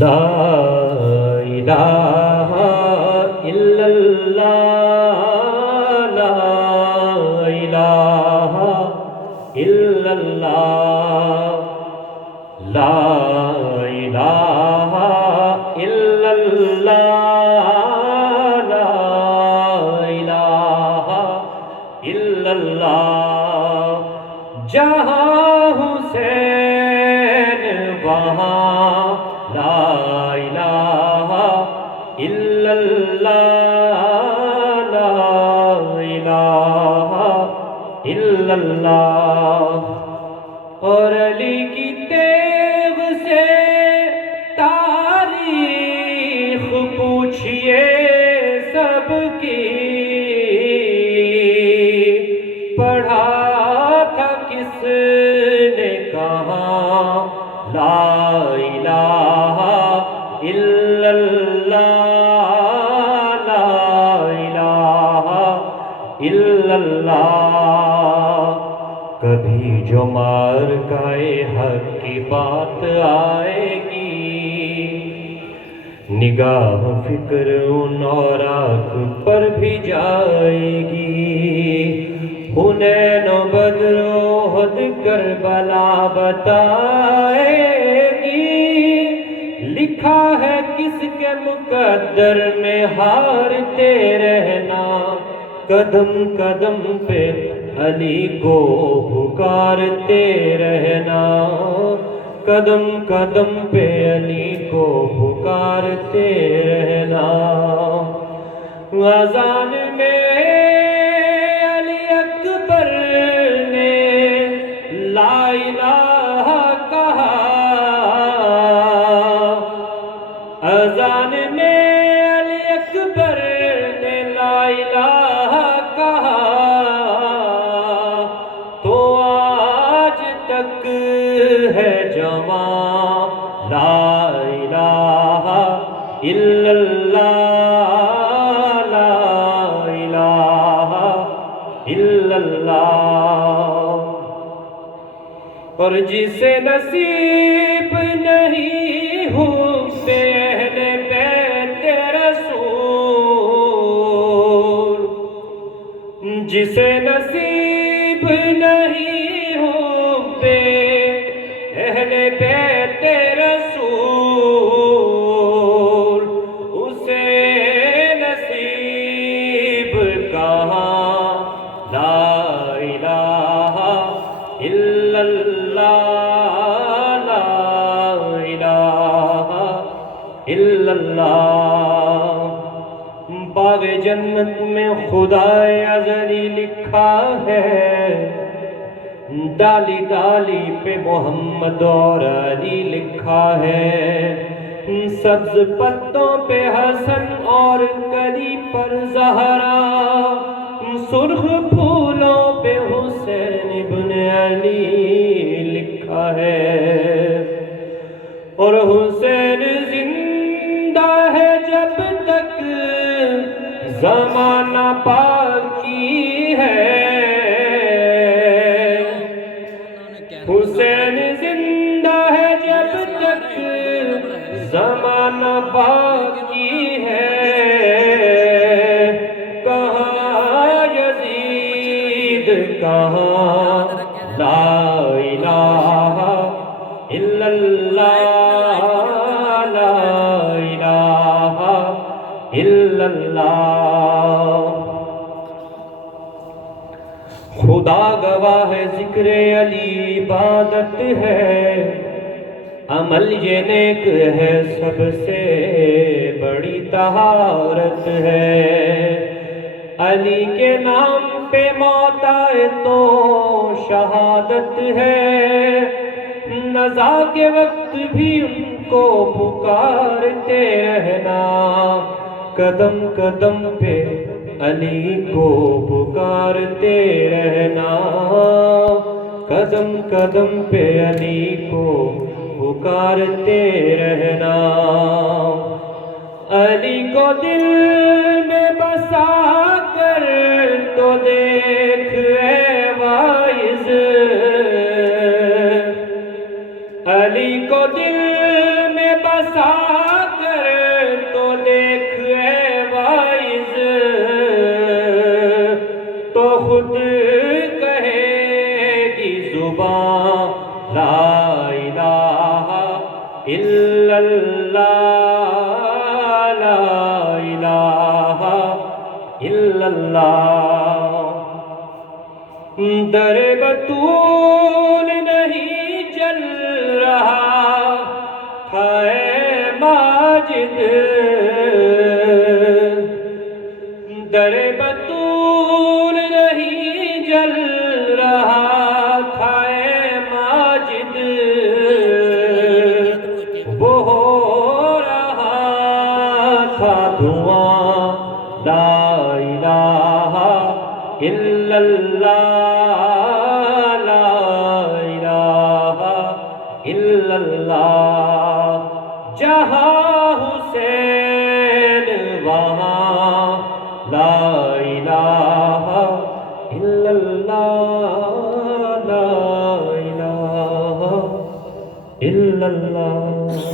لا الہ الا اللہ، لا الہ الا اللہ، لا الہ الا اللہ، لا الہ الا اللہ۔ جہاں حسین وہاں لا الہ الا اللہ، لا الہ الا اللہ۔ اور علی کی تیغ سے تاریخ پوچھئے سب کی، پڑھا تھا کس نے کہاں لا الہ الا اللہ، لا الہ الا اللہ۔ کبھی جو مارکہ حق کی بات آئے گی، نگاہ فکر ان اور آنکھ پر بھی جائے گی۔ حنین و بدر و احد کربلا بتائے گی، لکھا ہے کس کے مقدر میں ہارتے رہنا، قدم قدم پہ علی کو پکارتے رہنا، قدم قدم پہ علی کو پکارتے رہنا۔ اذان میں علی اکبر نے لا الہ کہا، اذان میں علی اکبر نے لا الہ کہا، تو آج تک ہے جوان لا الہ الا اللہ، لا الہ الا اللہ۔ اور جسے نصیب نہیں حب اہل بیت رسول، جسے نصیب نہیں حب اہل بیت رسول، اسے نصیب کہاں لا الہ الا اللہ، لا الہ الا اللہ۔ باغ جنت میں خدا ازلی لکھا ہے، ڈالی ڈالی پہ محمد اور علی لکھا ہے، سبز پتوں پہ حسن اور کلی پر زہرا، سرخ پھولوں پہ حسین ابن علی لکھا ہے۔ اور حسین زندہ ہے جب تک زمانہ باقی ہے، حسین زندہ ہے جب تک زمانہ باقی ہے، کہاں یزید کہاں لا الہ الا اللہ، لا الہ الا اللہ۔ خدا گواہ ہے ذکر علی عبادت ہے، عمل یہ نیک ہے سب سے بڑی طہارت ہے، علی کے نام پہ موت آئے تو شہادت ہے، نزا کے وقت بھی ان کو پکارتے رہنا، قدم قدم پہ علی کو پکارتے رہنا، قدم قدم پہ علی کو پکارتے رہنا۔ علی کو دل میں بسا کر تو دیکھ اے علی کو دل میں بسا کر تو دیکھ اے وائز، تو خود کہے گی زبان لا الہ الا اللہ، لا الہ الا اللہ۔ در بطول نہیں جل رہا تھا اے ماجد، در بطول نہیں جل رہا تھا اے ماجد، وہ ہو رہا تھا دھواں لا الہ الا اللہ، لا الہ الا اللہ۔ جہاں حسین وہاں لا الہ الا اللہ، لا الہ الا اللہ۔